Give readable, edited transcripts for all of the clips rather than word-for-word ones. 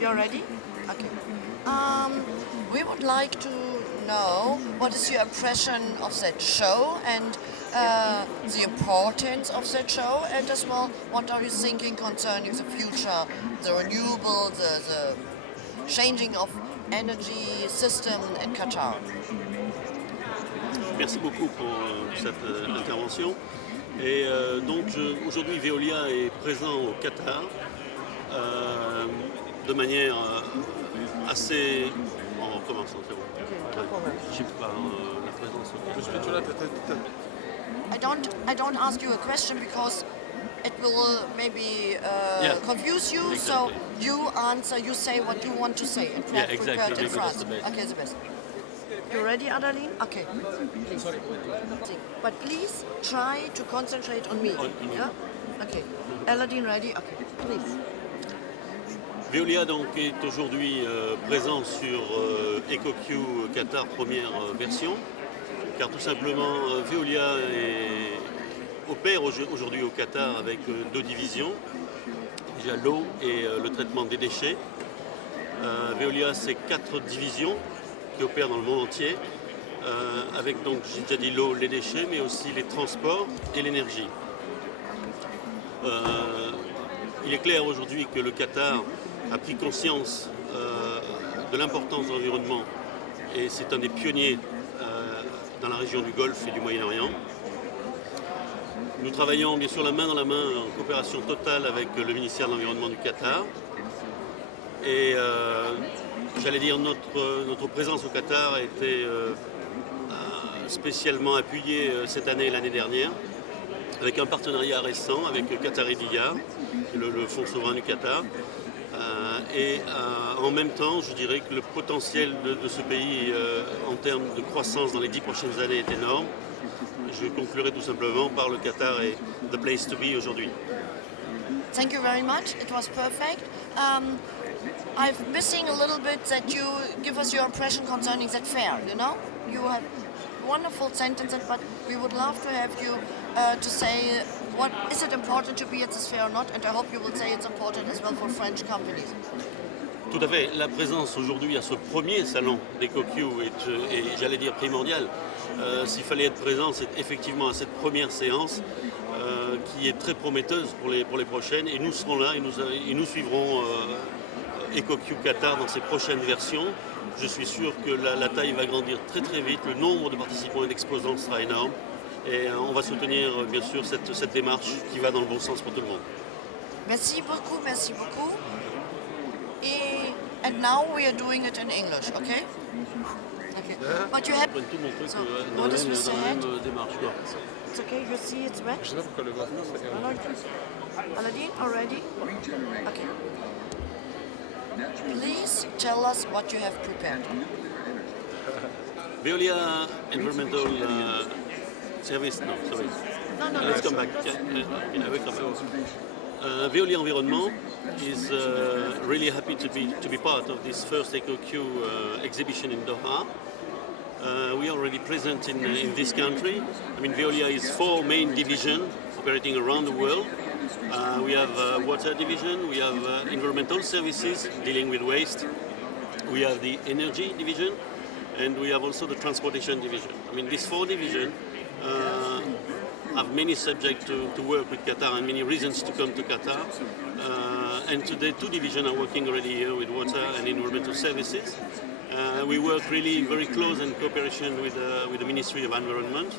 You're ready? Okay. We would like to know what is your impression of that show and the importance of that show, and as well, what are you thinking concerning the future, the renewable, the changing of energy system in Qatar? Merci beaucoup pour cette intervention. Et donc aujourd'hui Veolia est présent au Qatar de manière assez... En commençant, c'est bon. Je sais pas, la présence au Qatar. I don't ask you a question because it will maybe Yeah. confuse you. Exactly. So you answer, you say what you want to say and Yeah, prepare exactly. it in Maybe France. that's the best. Okay, the best. You ready, Adaline? Okay. Please. But please try to concentrate on me. On me. Yeah? Okay. Aladdin ready? Okay. Please. Veolia donc est aujourd'hui présent sur EcoQ Qatar première version, car tout simplement Veolia opère aujourd'hui au Qatar avec deux divisions, déjà l'eau et le traitement des déchets. Veolia c'est 4 divisions qui opèrent dans le monde entier, avec donc j'ai déjà dit l'eau, les déchets, mais aussi les transports et l'énergie. Il est clair aujourd'hui que le Qatar a pris conscience de l'importance de l'environnement et c'est un des pionniers dans la région du Golfe et du Moyen-Orient. Nous travaillons bien sûr la main dans la main en coopération totale avec le ministère de l'Environnement du Qatar. Et j'allais dire notre présence au Qatar a été spécialement appuyée cette année et l'année dernière avec un partenariat récent avec Qatar Diya, le fonds souverain du Qatar. Et en même temps, je dirais que le potentiel de ce pays en termes de croissance dans les 10 prochaines années est énorme. Je conclurai tout simplement par le Qatar est the place to be aujourd'hui. Thank you very much. It was perfect. I'm missing a little bit that you give us your impression concerning that fair, you know? You have wonderful sentences, but we would love to have you to say what is it important to be at this fair or not, and I hope you will say it's important as well for French companies. Tout à fait. La présence aujourd'hui à ce premier salon d'EcoQ est, j'allais dire, primordiale. S'il fallait être présent, c'est effectivement à cette première séance qui est très prometteuse pour les prochaines. Et nous serons là et nous suivrons EcoQ Qatar dans ses prochaines versions. Je suis sûr que la taille va grandir très très vite. Le nombre de participants et d'exposants sera énorme. Et on va soutenir bien sûr cette démarche qui va dans le bon sens pour tout le monde. Merci beaucoup, merci beaucoup. And now we are doing it in English, okay? Okay. But you have... So, what is with the head? It's okay, you see it's red? Aladdin, already? Okay. Please tell us what you have prepared. Veolia Environmental Service, no, sorry. No. Let's come back. Yeah, we come back. Veolia Environnement is really happy to be part of this first EcoQ exhibition in Doha. We are already present in this country. I mean, Veolia is 4 main divisions operating around the world. We have water division, we have environmental services dealing with waste, we have the energy division, and we have also the transportation division. I mean, these 4 divisions have many subjects to work with Qatar and many reasons to come to Qatar. And today 2 divisions are working already here with water and environmental services. We work really very close in cooperation with the Ministry of Environment.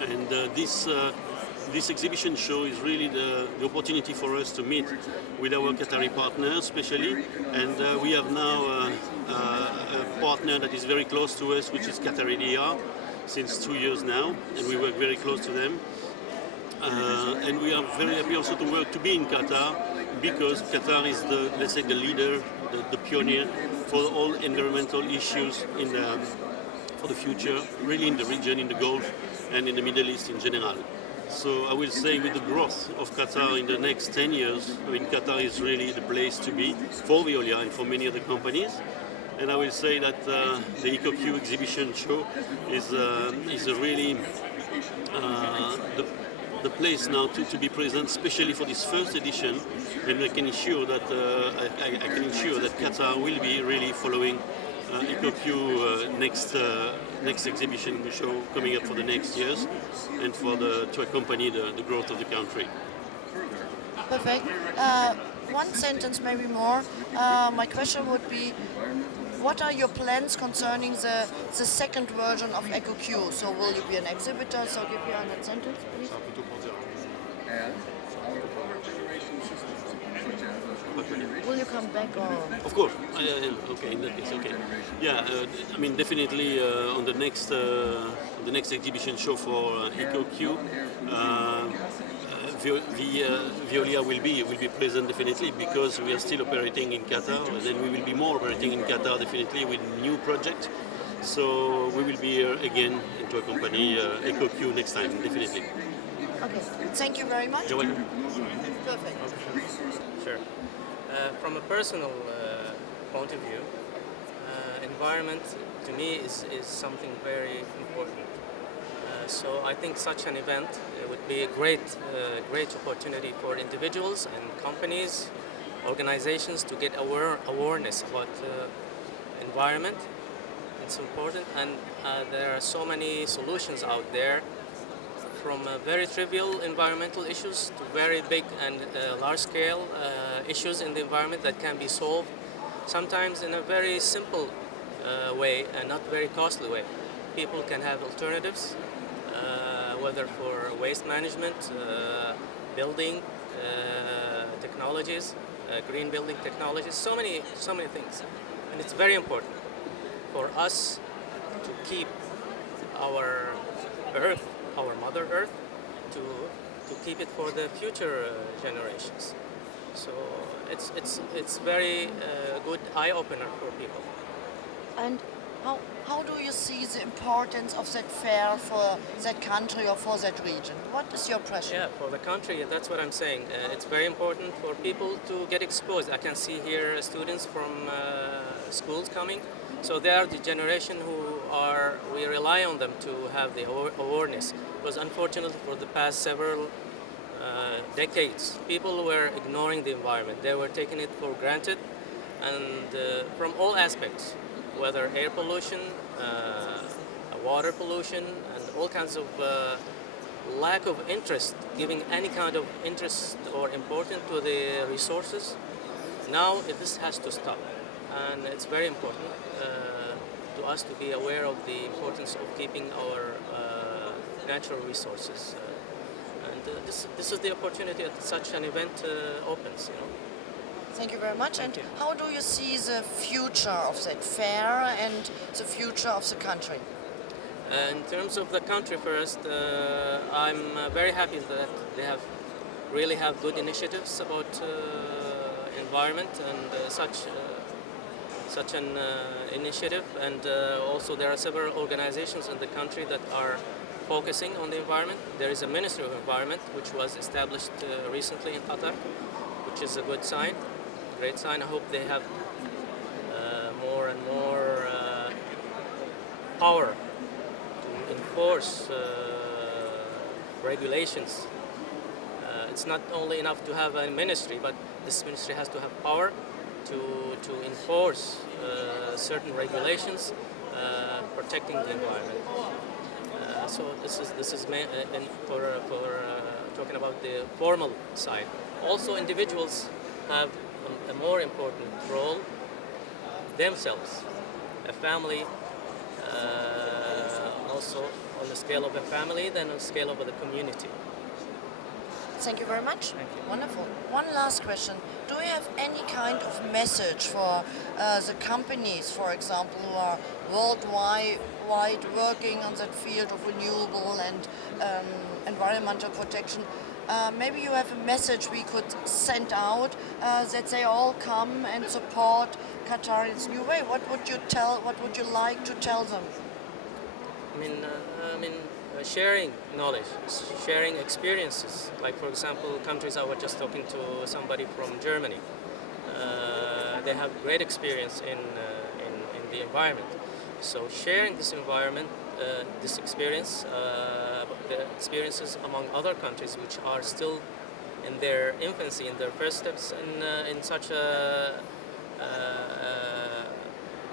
And this exhibition show is really the opportunity for us to meet with our Qatari partners especially. And we have now a partner that is very close to us, which is Qatar Diya, since 2 years now, and we work very close to them. And we are very happy also to be in Qatar, because Qatar is the leader, the pioneer for all environmental issues for the future, really in the region, in the Gulf, and in the Middle East in general. So I will say with the growth of Qatar in the next 10 years, I mean, Qatar is really the place to be for Veolia and for many other companies. And I will say that the EcoQ exhibition show is a really the place now to be present, especially for this first edition, and I can ensure that I can ensure that Qatar will be really following EcoQ next exhibition show coming up for the next years, and to accompany the growth of the country. Perfect. One sentence, maybe more. My question would be, what are your plans concerning the second version of EcoQ? So will you be an exhibitor? So give me a sentence, please. Will you come back or? Of course. Okay, in that case, okay. Yeah, I mean, definitely on the next exhibition show for EcoQ, Veolia will be present definitely, because we are still operating in Qatar, and then we will be more operating in Qatar definitely with new projects. So we will be here again to accompany EcoQ next time, definitely. Okay. Thank you very much. You're welcome. Perfect. Sure. From a personal point of view, environment to me is something very important. So I think such an event would be a great opportunity for individuals and companies, organizations to get awareness about environment. It's important, and there are so many solutions out there, from very trivial environmental issues to very big and large-scale issues in the environment that can be solved, sometimes in a very simple way and not very costly way. People can have alternatives, whether for waste management, building technologies, green building technologies, so many things. And it's very important for us to keep our Earth, our Mother Earth, to keep it for the future generations. So it's very good eye opener for people. And how do you see the importance of that fair for that country or for that region? What is your impression? Yeah, for the country, that's what I'm saying. It's very important for people to get exposed. I can see here students from schools coming. So they are the generation we rely on them to have the awareness. Because unfortunately for the past several decades, people were ignoring the environment. They were taking it for granted, and from all aspects, whether air pollution, water pollution, and all kinds of lack of interest, giving any kind of interest or importance to the resources. Now this has to stop, and it's very important to us to be aware of the importance of keeping our natural resources. And this is the opportunity that such an event opens. Thank you very much. Thank And you. how do you see the future of that fair and the future of the country? In terms of the country first, I'm very happy that they really have good initiatives about environment and such an initiative. And also there are several organizations in the country that are focusing on the environment. There is a Ministry of Environment which was established recently in Qatar, which is a good sign, great sign. I hope they have more and more power to enforce regulations. It's not only enough to have a ministry, but this ministry has to have power to enforce certain regulations protecting the environment. So this is for talking about the formal side. Also, individuals have a more important role themselves, a family, also on the scale of a family, then on the scale of the community. Thank you very much. Thank you. Wonderful. One last question. Do you have any kind of message for the companies, for example, who are worldwide working on that field of renewable and environmental protection? Maybe you have a message we could send out that they all come and support Qatar in its new way. What would you like to tell them? I mean, sharing knowledge, sharing experiences. Like, for example, countries, I was just talking to somebody from Germany. They have great experience in the environment. So sharing this environment, this experience the experiences among other countries which are still in their infancy, in their first steps in such an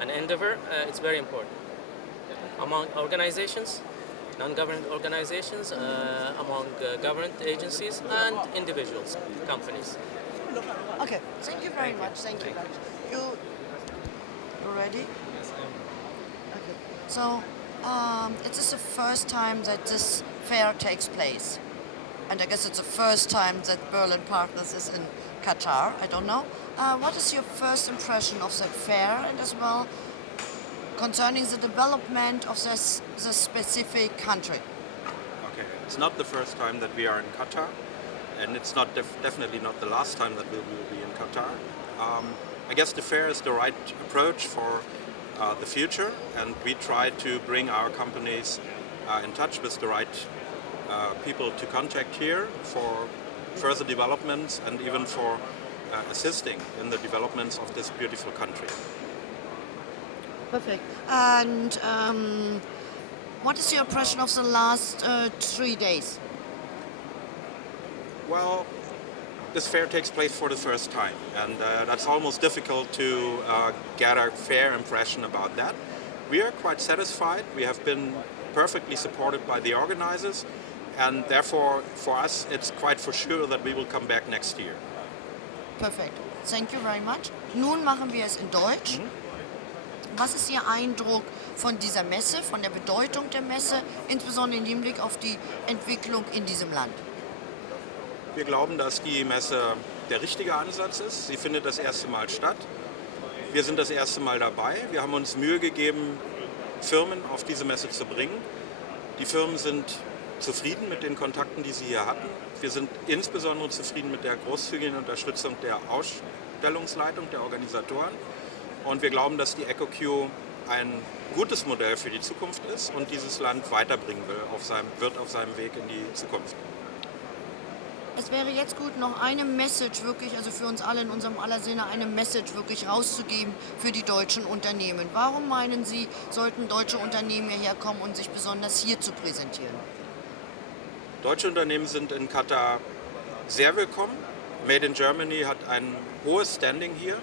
endeavor. It's very important among organizations, non-government organizations, among government agencies and individuals, companies. Okay, thank you very much. Thank you. You ready? Okay. So, it is the first time that this fair takes place. And I guess it's the first time that Berlin Partners is in Qatar. I don't know. What is your first impression of the fair and as well concerning the development of this specific country? Okay, it's not the first time that we are in Qatar, and it's not definitely not the last time that we will be in Qatar. I guess the fair is the right approach for the future, and we try to bring our companies in touch with the right people to contact here for further developments and even for assisting in the developments of this beautiful country. Perfect. And what is your impression of the last 3 days? Well, this fair takes place for the first time, and that's almost difficult to get a fair impression about that. We are quite satisfied. We have been perfectly supported by the organizers, and therefore for us it's quite for sure that we will come back next year. Perfekt. Thank you very much. Nun machen wir es in Deutsch. Was ist Ihr Eindruck von dieser Messe, von der Bedeutung der Messe, insbesondere im Hinblick auf die Entwicklung in diesem Land? Wir glauben, dass die Messe der richtige Ansatz ist. Sie findet das erste Mal statt. Wir sind das erste Mal dabei. Wir haben uns Mühe gegeben, Firmen auf diese Messe zu bringen. Die Firmen sind zufrieden mit den Kontakten, die sie hier hatten. Wir sind insbesondere zufrieden mit der großzügigen Unterstützung der Ausstellungsleitung, der Organisatoren. Und wir glauben, dass die EcoQ ein gutes Modell für die Zukunft ist und dieses Land weiterbringen wird auf seinem Weg in die Zukunft. Es wäre jetzt gut, noch eine Message wirklich, also für uns alle in unserem aller Sinne, eine Message wirklich rauszugeben für die deutschen Unternehmen. Warum meinen Sie, sollten deutsche Unternehmen hierher kommen und sich besonders hier zu präsentieren? Deutsche Unternehmen sind in Katar sehr willkommen. Made in Germany hat ein hohes Standing hier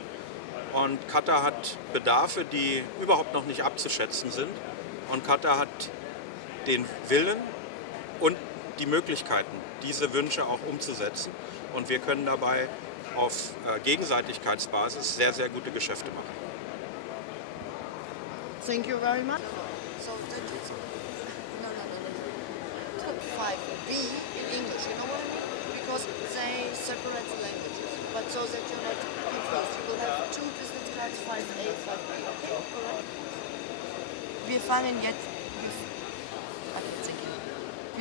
und Katar hat Bedarfe, die überhaupt noch nicht abzuschätzen sind. Und Katar hat den Willen und die Möglichkeiten, diese Wünsche auch umzusetzen. Und wir können dabei auf Gegenseitigkeitsbasis sehr, sehr gute Geschäfte machen. Thank you very much. So that is no. 5B in English, you know what I mean? Because they separate the languages. But so that you're not confused, you will have two business cards, 5A, 5B, okay? Alright. Wir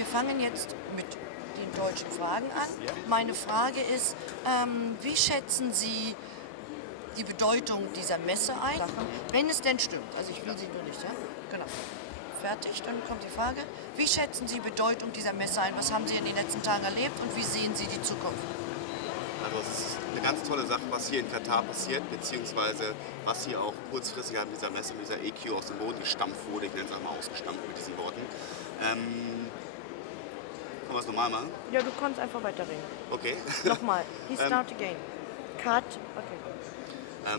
fangen jetzt mit den deutschen Fragen an. Meine Frage ist, wie schätzen Sie die Bedeutung dieser Messe ein, wenn es denn stimmt? Also ich will Sie nur nicht, ja? Genau. Fertig, dann kommt die Frage. Wie schätzen Sie die Bedeutung dieser Messe ein? Was haben Sie in den letzten Tagen erlebt und wie sehen Sie die Zukunft? Also es ist eine ganz tolle Sache, was hier in Katar passiert, beziehungsweise was hier auch kurzfristig an dieser Messe, mit dieser EQ aus dem Boden gestampft wurde. Ich nenne es einmal ausgestampft mit diesen Worten. Können wir es normal machen? Ja, du kannst einfach weiterreden. Okay. Nochmal. Start again. Cut. Okay.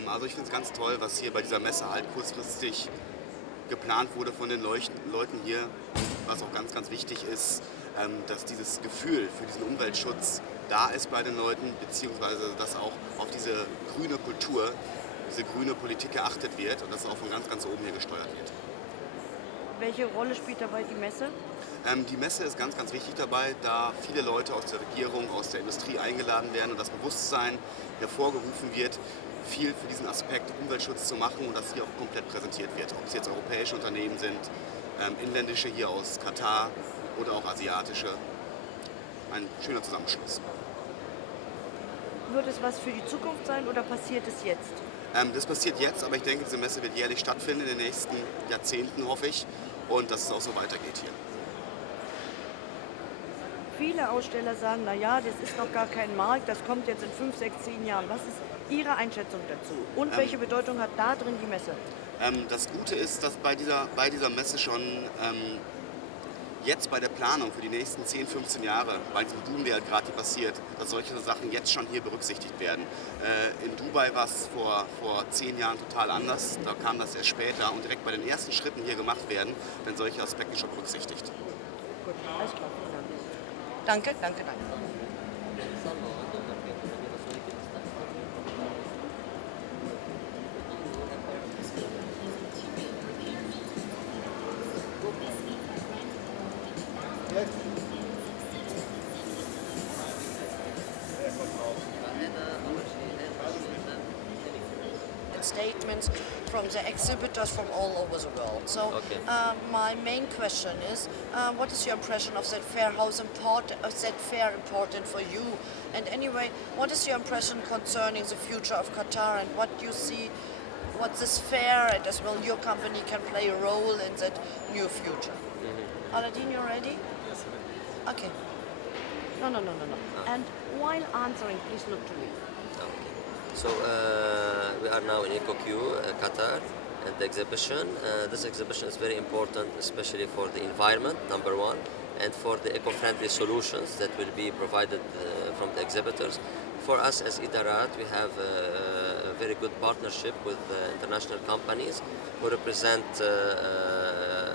Also ich finde es ganz toll, was hier bei dieser Messe halt kurzfristig geplant wurde von den Leuten hier. Was auch ganz, ganz wichtig ist, dass dieses Gefühl für diesen Umweltschutz da ist bei den Leuten, beziehungsweise dass auch auf diese grüne Kultur, diese grüne Politik geachtet wird und dass auch von ganz, ganz oben hier gesteuert wird. Welche Rolle spielt dabei die Messe? Die Messe ist ganz, ganz wichtig dabei, da viele Leute aus der Regierung, aus der Industrie eingeladen werden und das Bewusstsein hervorgerufen wird, viel für diesen Aspekt Umweltschutz zu machen und dass hier auch komplett präsentiert wird. Ob es jetzt europäische Unternehmen sind, inländische hier aus Katar oder auch asiatische. Ein schöner Zusammenschluss. Wird es was für die Zukunft sein oder passiert es jetzt? Das passiert jetzt, aber ich denke, diese Messe wird jährlich stattfinden in den nächsten Jahrzehnten, hoffe ich, und dass es auch so weitergeht hier. Viele Aussteller sagen, naja, das ist noch gar kein Markt, das kommt jetzt in 5, 6, 10 Jahren. Was ist Ihre Einschätzung dazu? Und welche Bedeutung hat da drin die Messe? Das Gute ist, dass bei dieser Messe schon jetzt bei der Planung für die nächsten 10, 15 Jahre, bei diesem Boom, der gerade hier passiert, dass solche Sachen jetzt schon hier berücksichtigt werden. In Dubai war es vor 10 Jahren total anders, da kam das erst später und direkt bei den ersten Schritten hier gemacht werden, werden solche Aspekte schon berücksichtigt. Gut, alles klar, vielen Dank. Danke, danke, danke. Statements from the exhibitors from all over the world. So Okay. my main question is, what is your impression of that fair? How is that fair important for you? And anyway, what is your impression concerning the future of Qatar and what you see, what this fair and as well your company can play a role in that new future? Aladdin, you ready? Yes. Okay. No. And while answering, please look to me. Okay. So we are now in EcoQ, Qatar, and the exhibition. This exhibition is very important, especially for the environment, number one, and for the eco-friendly solutions that will be provided from the exhibitors. For us as Idarat, we have a very good partnership with international companies who represent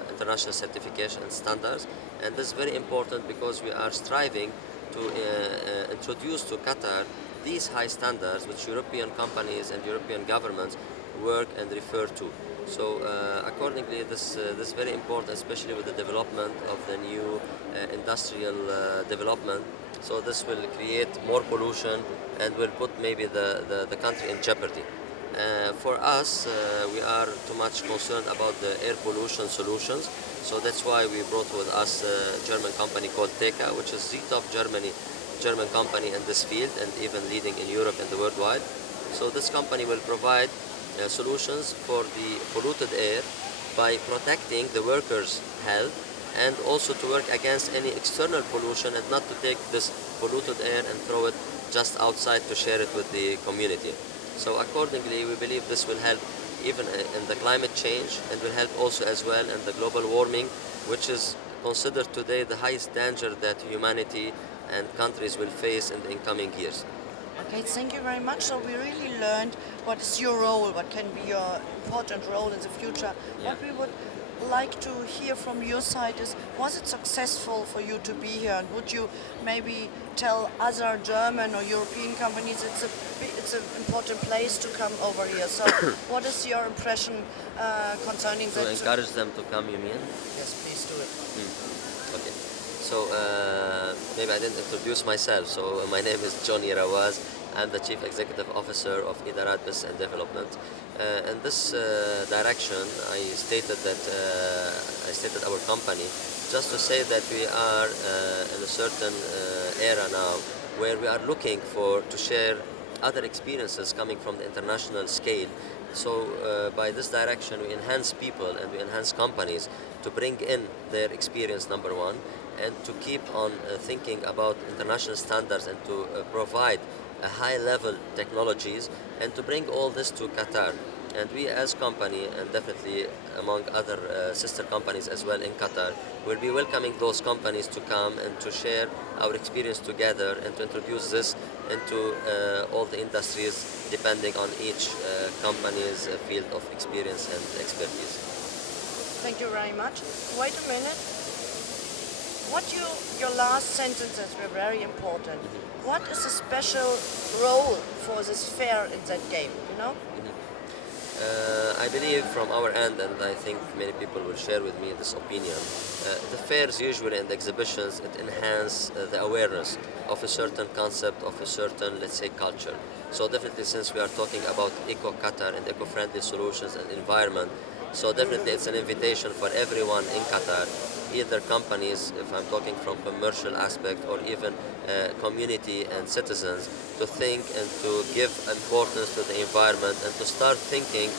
international certification standards, and this is very important because we are striving to introduce to Qatar these high standards which European companies and European governments work and refer to. So accordingly, this is very important, especially with the development of the new industrial development. So this will create more pollution and will put maybe the country in jeopardy. For us, we are too much concerned about the air pollution solutions. So that's why we brought with us a German company called TECA, which is the top German company in this field and even leading in Europe and the worldwide. So this company will provide solutions for the polluted air by protecting the workers' health and also to work against any external pollution and not to take this polluted air and throw it just outside to share it with the community. So accordingly, we believe this will help even in the climate change and will help also as well in the global warming, which is considered today the highest danger that humanity and countries will face in the incoming years. Okay, thank you very much. So we really learned what is your role, what can be your important role in the future. Yeah. What we would like to hear from your side is, was it successful for you to be here? And would you maybe tell other German or European companies it's an important place to come over here? So what is your impression concerning To that? encourage them to come, you mean? Yes, please do it. Okay. So maybe I didn't introduce myself. So my name is Johnny Rawaz. I'm the Chief Executive Officer of Idarat Business and Development. In this direction, I stated our company just to say that we are in a certain era now where we are looking to share other experiences coming from the international scale. So by this direction, we enhance people and we enhance companies to bring in their experience, number one, and to keep on thinking about international standards and to provide a high-level technologies and to bring all this to Qatar. And we as company, and definitely among other sister companies as well in Qatar, will be welcoming those companies to come and to share our experience together and to introduce this into all the industries depending on each company's field of experience and expertise. Thank you very much. Wait a minute. Your last sentences were very important. What is a special role for this fair in that game, you know? I believe from our end, and I think many people will share with me this opinion, the fairs usually and the exhibitions, it enhance the awareness of a certain concept, of a certain, let's say, culture. So definitely since we are talking about eco-Qatar and eco-friendly solutions and environment, so definitely it's an invitation for everyone in Qatar, either companies, if I'm talking from commercial aspect, or even community and citizens, to think and to give importance to the environment and to start thinking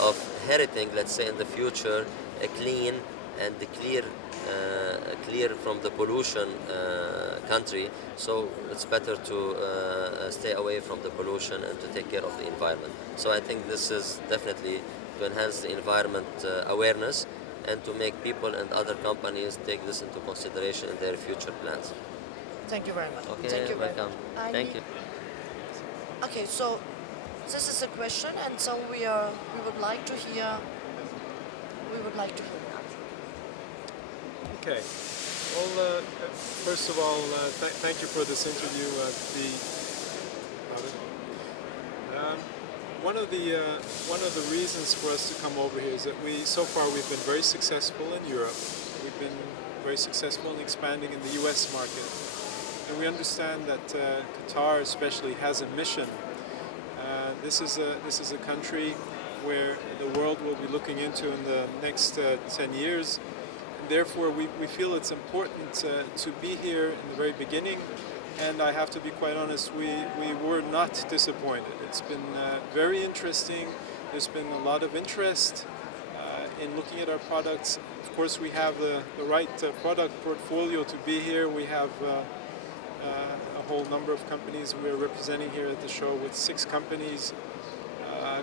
of inheriting, let's say in the future, a clean and clear from the pollution country. So it's better to stay away from the pollution and to take care of the environment. So I think this is definitely to enhance the environment awareness and to make people and other companies take this into consideration in their future plans. Thank you very much. Okay, Thank you very welcome. much. Thank you. Okay, so this is a question, and so we would like to hear. We would like to hear that. Okay. Well, first of all, thank you for this interview. One of the reasons for us to come over here is that so far we've been very successful in Europe. We've been very successful in expanding in the U.S. market, and we understand that Qatar especially has a mission. This is a country where the world will be looking into in the next 10 years. Therefore, we feel it's important to be here in the very beginning, and I have to be quite honest, we were not disappointed. It's been very interesting. There's been a lot of interest in looking at our products. Of course, we have the right product portfolio to be here. We have a whole number of companies we're representing here at the show, with 6 companies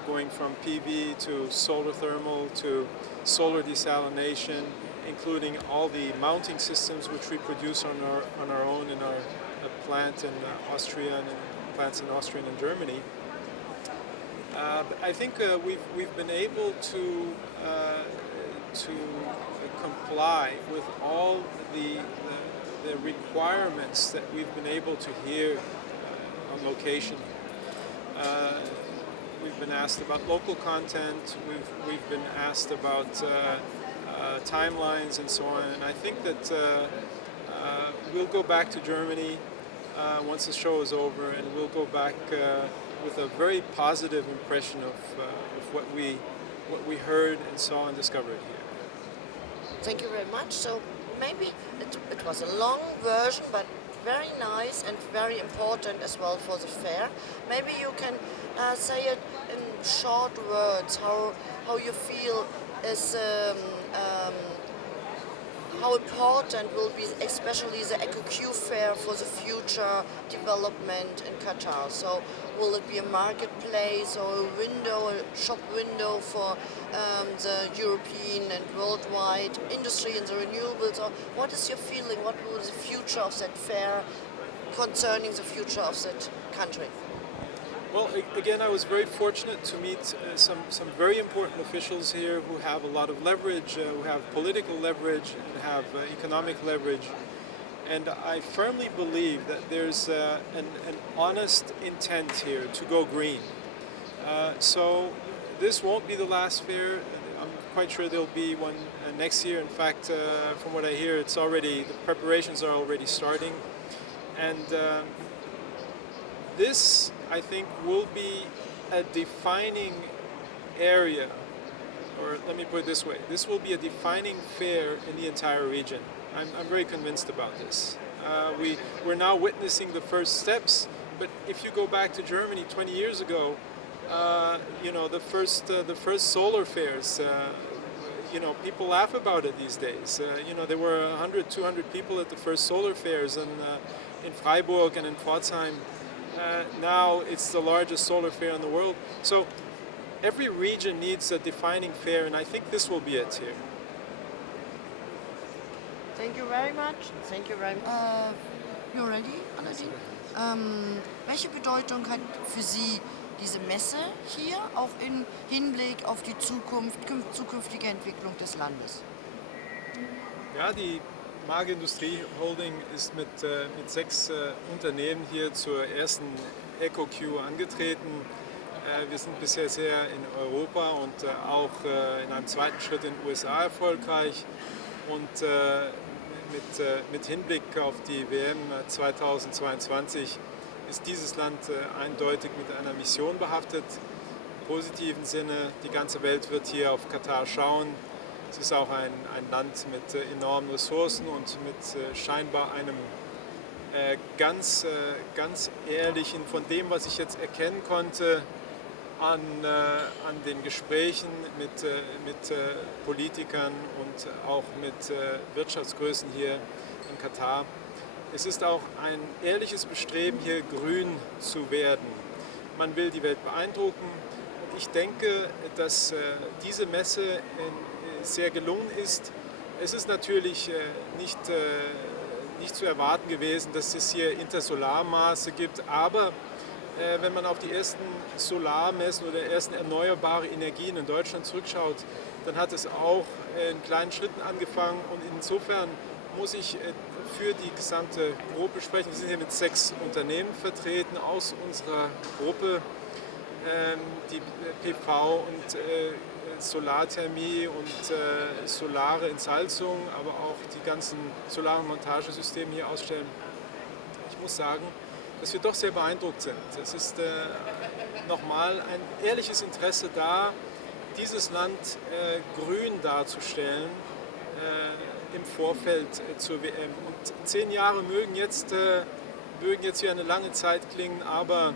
going from PV to solar thermal to solar desalination, including all the mounting systems which we produce on our own in our plant in Austria and plants in Austria and in Germany. But I think we've been able to comply with all the requirements that we've been able to hear on location. We've been asked about local content. We've been asked about timelines and so on. And I think that we'll go back to Germany once the show is over, and we'll go back with a very positive impression of what we heard and saw and discovered here. Thank you very much. So maybe it was a long version, but very nice and very important as well for the fair. Maybe you can say it in short words, how you feel is how important will be especially the EcoQ fair for the future development in Qatar. So will it be a marketplace or a window, a shop window for the European and worldwide industry in the renewables? Or what is your feeling? What will the future of that fair concerning the future of that country? Well, again, I was very fortunate to meet some very important officials here who have a lot of leverage, who have political leverage and have economic leverage. And I firmly believe that there's an honest intent here to go green. So this won't be the last fair. I'm quite sure there'll be one next year. In fact, from what I hear, the preparations are already starting. And this, I think, will be a defining area, or let me put it this way, this will be a defining fair in the entire region. I'm very convinced about this. We're now witnessing the first steps, but if you go back to Germany 20 years ago, the first solar fairs, people laugh about it these days. There were 100, 200 people at the first solar fairs in Freiburg and in Pforzheim. Now it's the largest solar fair in the world. So every region needs a defining fair, and I think this will be it here. Thank you very much. Thank you very much. You ready, Aladdin? Welche Bedeutung hat für Sie diese Messe hier, auch im Hinblick auf die zukünftige Entwicklung des Landes? Ja, die Marke Industrie Holding ist mit 6 Unternehmen hier zur ersten EcoQ angetreten. Wir sind bisher sehr in Europa und auch in einem zweiten Schritt in den USA erfolgreich. Und mit Hinblick auf die WM 2022 ist dieses Land eindeutig mit einer Mission behaftet. Im positiven Sinne, die ganze Welt wird hier auf Katar schauen. Es ist auch ein Land mit enormen Ressourcen und mit scheinbar einem ganz ehrlichen, von dem, was ich jetzt erkennen konnte, an den Gesprächen mit Politikern und auch mit Wirtschaftsgrößen hier in Katar. Es ist auch ein ehrliches Bestreben, hier grün zu werden. Man will die Welt beeindrucken. Und ich denke, dass diese Messe sehr gelungen ist. Es ist natürlich nicht zu erwarten gewesen, dass es hier Intersolarmaße gibt, aber wenn man auf die ersten Solarmessen oder ersten erneuerbare Energien in Deutschland zurückschaut, dann hat es auch in kleinen Schritten angefangen und insofern muss ich für die gesamte Gruppe sprechen. Wir sind hier mit 6 Unternehmen vertreten aus unserer Gruppe, die PV und Solarthermie und solare Entsalzung, aber auch die ganzen solaren Montagesysteme hier ausstellen. Ich muss sagen, dass wir doch sehr beeindruckt sind. Es ist nochmal ein ehrliches Interesse da, dieses Land grün darzustellen im Vorfeld zur WM. Und 10 Jahre mögen jetzt wie eine lange Zeit klingen, aber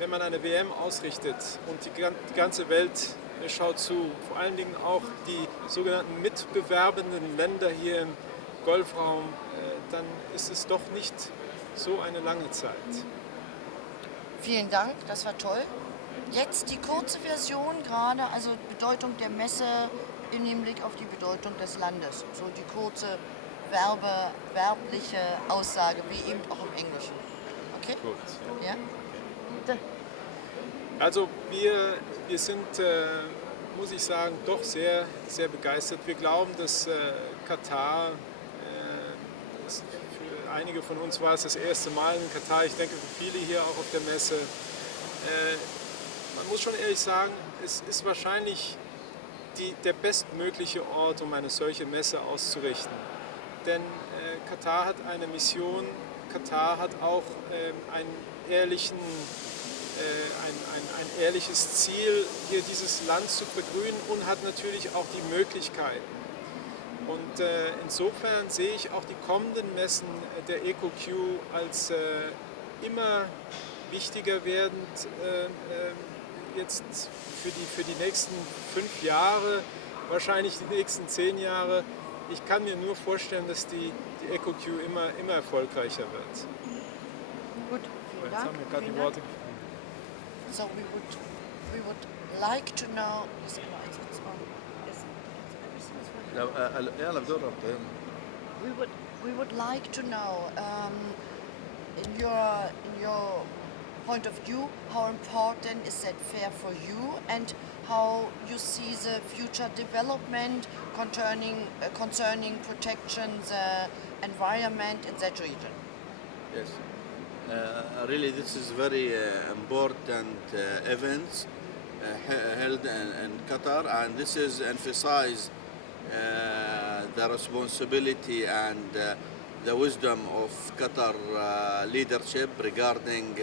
wenn man eine WM ausrichtet und die ganze Welt schaut zu, vor allen Dingen auch die sogenannten mitbewerbenden Länder hier im Golfraum, dann ist es doch nicht so eine lange Zeit. Vielen Dank, das war toll. Jetzt die kurze Version gerade, also Bedeutung der Messe im Hinblick auf die Bedeutung des Landes. So die kurze werbliche Aussage, wie eben auch im Englischen. Okay? Gut. Ja? Also wir sind, muss ich sagen, doch sehr, sehr begeistert. Wir glauben, dass Katar, für einige von uns war es das erste Mal in Katar, ich denke für viele hier auch auf der Messe. Man muss schon ehrlich sagen, es ist wahrscheinlich der bestmögliche Ort, um eine solche Messe auszurichten. Denn Katar hat eine Mission, Katar hat auch ein ehrliches Ziel, hier dieses Land zu begrünen und hat natürlich auch die Möglichkeiten. Und insofern sehe ich auch die kommenden Messen der EcoQ als immer wichtiger werdend jetzt für die nächsten 5 Jahre, wahrscheinlich die nächsten 10 Jahre. Ich kann mir nur vorstellen, dass die EcoQ immer erfolgreicher wird. Gut, vielen Jetzt Dank. haben wir gerade die Vielen Dank. Worte. So we would like to know. We would like to know in your point of view how important is that fair for you and how you see the future development concerning protection the environment in that region. Yes. Really, this is very important events held in Qatar, and this is emphasize the responsibility and the wisdom of Qatar leadership regarding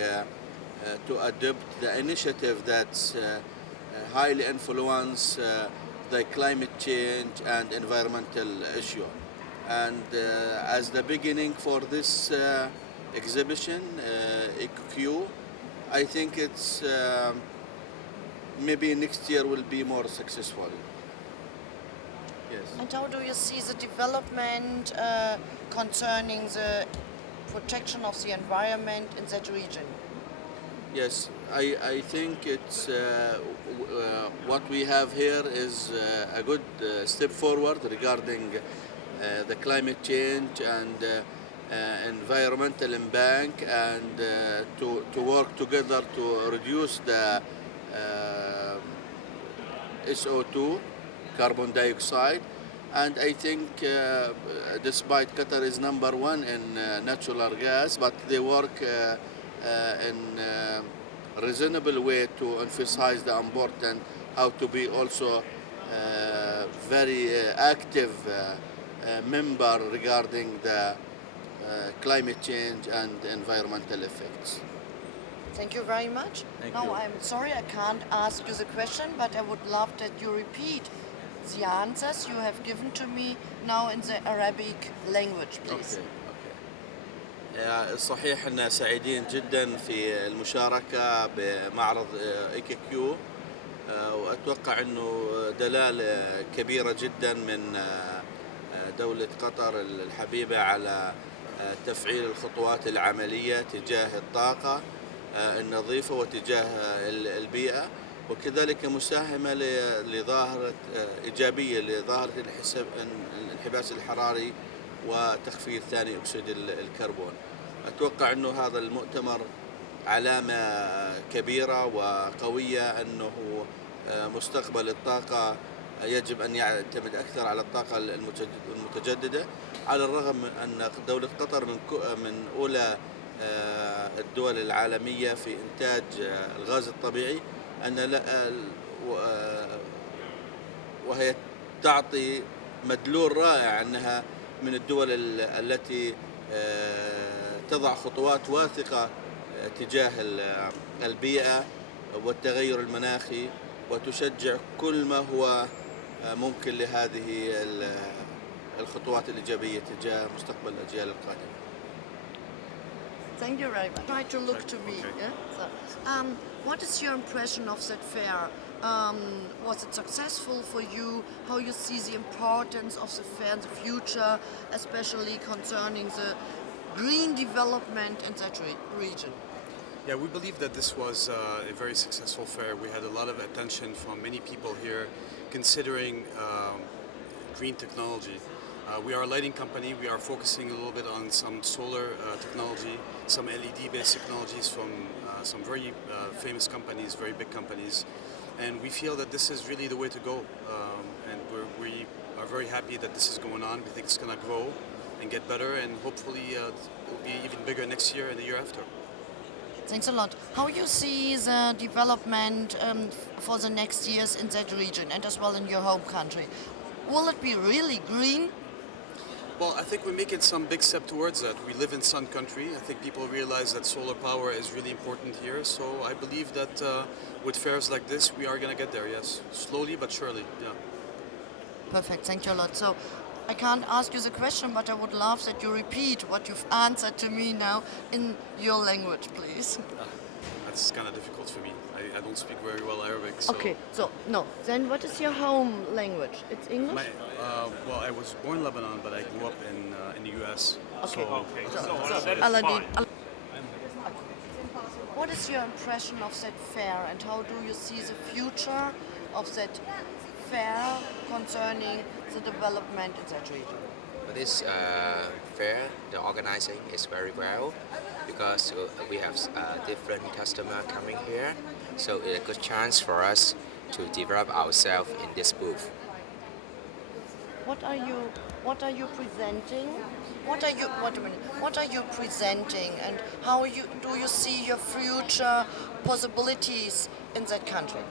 to adopt the initiative that's highly influence the climate change and environmental issue. And as the beginning for this exhibition, EQ, I think it's maybe next year will be more successful. Yes. And how do you see the development concerning the protection of the environment in that region? Yes, I think it's what we have here is a good step forward regarding the climate change and environmental impact, and to work together to reduce the SO2, carbon dioxide. And I think despite Qatar is number 1 in natural gas, but they work in reasonable way to emphasize the important how to be also very active member regarding the climate change and environmental effects. Thank you very much. Thank now you. I'm sorry I can't ask you the question, but I would love that you repeat the answers you have given to me now in the Arabic language, please. صحيح أننا سعيدين جدا في المشاركة بمعرض إيكي كيو، وأتوقع أنه دلالة كبيرة جدا من دولة قطر الحبيبة على تفعيل الخطوات العملية تجاه الطاقة النظيفة وتجاه البيئة. وكذلك مساهمة لظاهرة إيجابية لظاهرة الانحباس الحراري وتخفيض ثاني أكسيد الكربون. أتوقع أنه هذا المؤتمر علامة كبيرة وقوية أنه مستقبل الطاقة يجب أن يعتمد أكثر على الطاقة المتجددة، على الرغم من أن دولة قطر من أولى الدول العالمية في إنتاج الغاز الطبيعي، وهي تعطي مدلول رائع أنها من الدول التي تضع خطوات واثقة تجاه البيئة والتغير المناخي، وتشجع كل ما هو ممكن لهذه الخطوات الإيجابية تجاه مستقبل الأجيال القادمة. Thank you very much. Try to look to me. Yeah? So, what is your impression of that fair? Was it successful for you? How you see the importance of the fair in the future, especially concerning the green development in that region? Yeah, we believe that this was a very successful fair. We had a lot of attention from many people here considering green technology. We are a lighting company. We are focusing a little bit on some solar technology, some LED-based technologies from some very famous companies, very big companies. And we feel that this is really the way to go. And we are very happy that this is going on. We think it's going to grow and get better, and hopefully it will be even bigger next year and the year after. Thanks a lot. How you see the development for the next years in that region and as well in your home country? Will it be really green? Well, I think we're making some big step towards that. We live in sun country. I think people realize that solar power is really important here. So I believe that with fairs like this, we are going to get there, yes. Slowly but surely, yeah. Perfect, thank you a lot. So I can't ask you the question, but I would love that you repeat what you've answered to me now in your language, please. That's kind of difficult for me. I don't speak very well Arabic. So Okay, so no. Then what is your home language? It's English? well, I was born in Lebanon, but I grew up in the U.S. Okay. So Aladdin. What is your impression of that fair and how do you see the future of that fair concerning the development in that region? For this fair, the organizing is very well because we have different customers coming here, so it's a good chance for us to develop ourselves in this booth. What are you presenting? What are you presenting and how do you see your future possibilities in that country?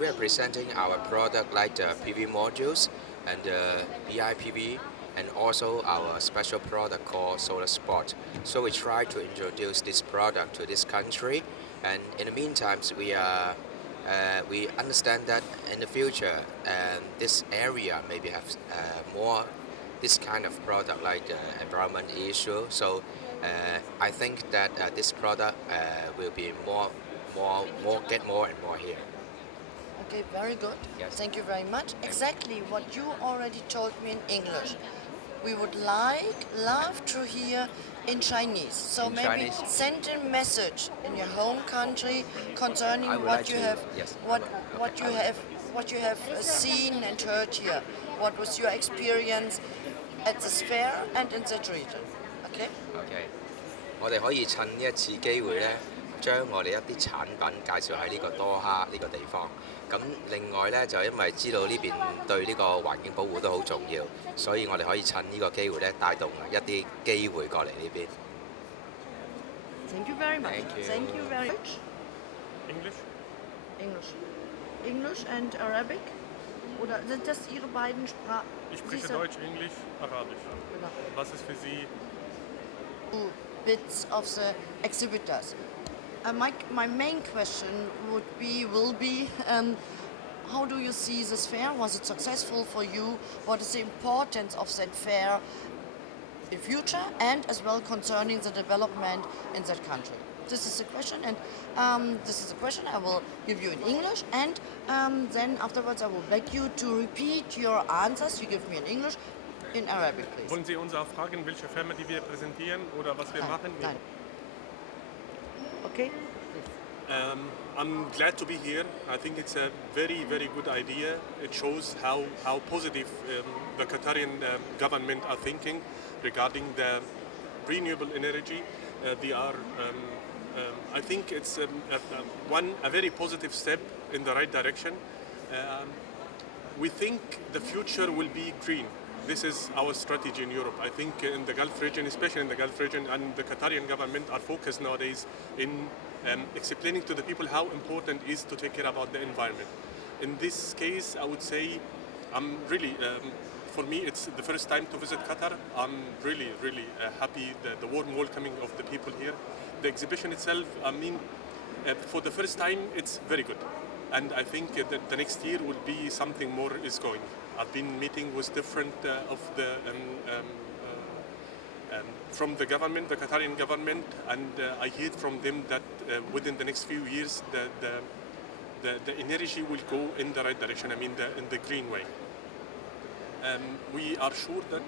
We are presenting our product like the PV modules and the BIPV, and also our special product called Solar Spot. So we try to introduce this product to this country, and in the meantime we understand that in the future this area maybe have more this kind of product like the environment issue. So I think that this product will be get more and more here. Okay, very good. Yes. Thank you very much. Exactly what you already told me in English. We would love to hear in Chinese. So In maybe Chinese? send a message in your home country concerning I would what like you to- have, yes. what you have seen and heard here. What was your experience at this fair and in that region? Okay. OK，我哋可以趁呢一次機會咧，將我哋一啲產品介紹喺呢個多哈呢個地方。咁另外咧，就因為知道呢邊對呢個環境保護都好重要，所以我哋可以趁呢個機會咧，帶動一啲機會過嚟呢邊。Thank you very much. Thank you. Thank you very much. English? English and Arabic? Oder sind das Ihre beiden Sprachen? Ich spreche Deutsch, Englisch, Arabisch. Was ist für Sie? Bits of the exhibitors. My main question will be how do you see this fair? Was it successful for you? What is the importance of that fair in future and as well concerning the development in that country? This is the question, and this is the question I will give you in English, and then afterwards I will beg you to repeat your answers you give me in English in Arabic, please. Wollen Sie uns auch fragen, welche Firma die wir präsentieren oder was wir machen? Nein. Okay? I'm glad to be here. I think it's a very, very good idea. It shows how positive the Qatarian government are thinking regarding the renewable energy. They are, I think it's a very positive step in the right direction. We think the future will be green. This is our strategy in Europe. I think in the Gulf region, especially in the Gulf region, and the Qatarian government are focused nowadays in explaining to the people how important it is to take care about the environment. In this case, I would say I'm really, for me, it's the first time to visit Qatar. I'm really, really happy the warm welcoming of the people here. The exhibition itself, I mean, for the first time, it's very good. And I think that the next year will be something more is going. I've been meeting with different of the from the government, the Qatarian government, and I hear from them that within the next few years the energy will go in the right direction. I mean, in the green way. We are sure that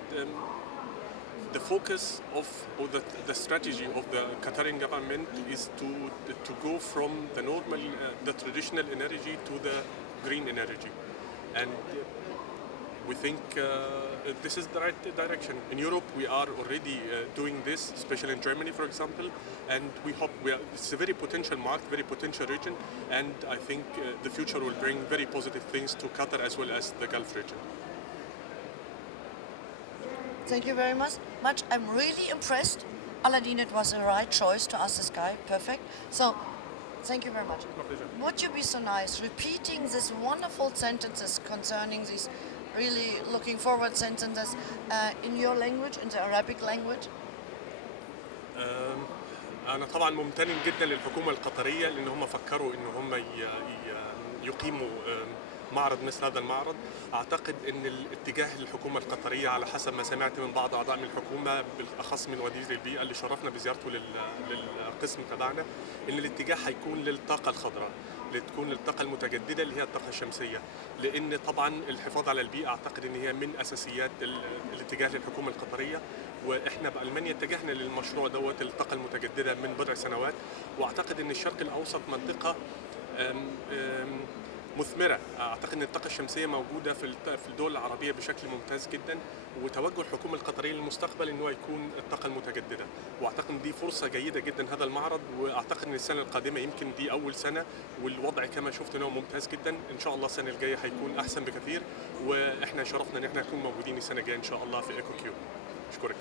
the focus of or the strategy of the Qatarian government is to go from the normal, the traditional energy to the green energy, and we think this is the right direction. In Europe, we are already doing this, especially in Germany, for example, and we hope it's a very potential market, very potential region, and I think the future will bring very positive things to Qatar as well as the Gulf region. Thank you very much. I'm really impressed. Aladdin, it was the right choice to ask this guy. Perfect. So, thank you very much. My pleasure. Would you be so nice repeating these wonderful sentences concerning these really looking forward sentences in your language, in the Arabic language? أنا طبعا ممتن جدا للحكومة القطرية لأن هم فكروا إن هم يقيموا معرض مثل هذا المعرض. أعتقد أن الاتجاه للحكومة القطرية على حسب ما سمعت من بعض أعضاء من الحكومة بالأخص من وزير البيئة اللي شرفنا بزيارته للقسم تبعنا، أن الاتجاه هيكون للطاقة الخضراء، لتكون للطاقة المتجددة اللي هي الطاقة الشمسية، لأن طبعا الحفاظ على البيئة أعتقد أن هي من أساسيات الاتجاه للحكومة القطرية، وإحنا بألمانيا اتجهنا للمشروع دوت الطاقة المتجددة من بضع سنوات، وأعتقد أن الشرق الأوسط منطقة مثمرة. أعتقد أن الطاقة الشمسية موجودة في الدول العربية بشكل ممتاز جدا، وتوجه الحكومة القطرية للمستقبل أنه يكون الطاقة المتجددة، وأعتقد أن دي فرصة جيدة جدا هذا المعرض، وأعتقد أن السنة القادمة يمكن دي أول سنة والوضع كما شفت أنه ممتاز جدا. إن شاء الله السنة الجاية هيكون أحسن بكثير، وإحنا شرفنا أن احنا نكون موجودين السنة الجاية إن شاء الله في إيكو كيو. أشكرك.